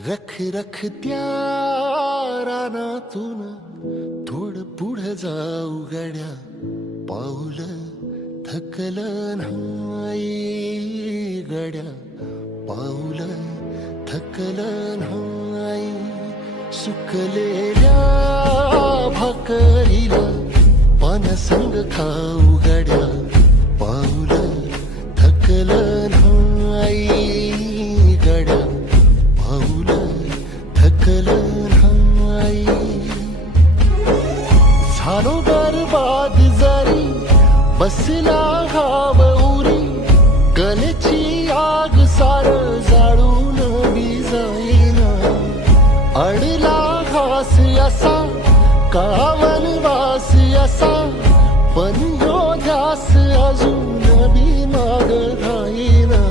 रख रख त्या रानातून थोडं पुढं जाऊ गड्या, पाऊल थकलं नाही गड्या, पाऊल थकलं नाही. सुकलेल्या भाकरीला पानसंग खाऊ गड्या, पाऊल थकलं नाही गड्या, पाऊल थकलं नाही. झालो बरबाद जरी बसला घाव उरी, गलेची आग सार जाळून बी जाईना. अडला घास असा काळा वनवास असा, पण ह्यो ध्यास अजून बी माग राहीना.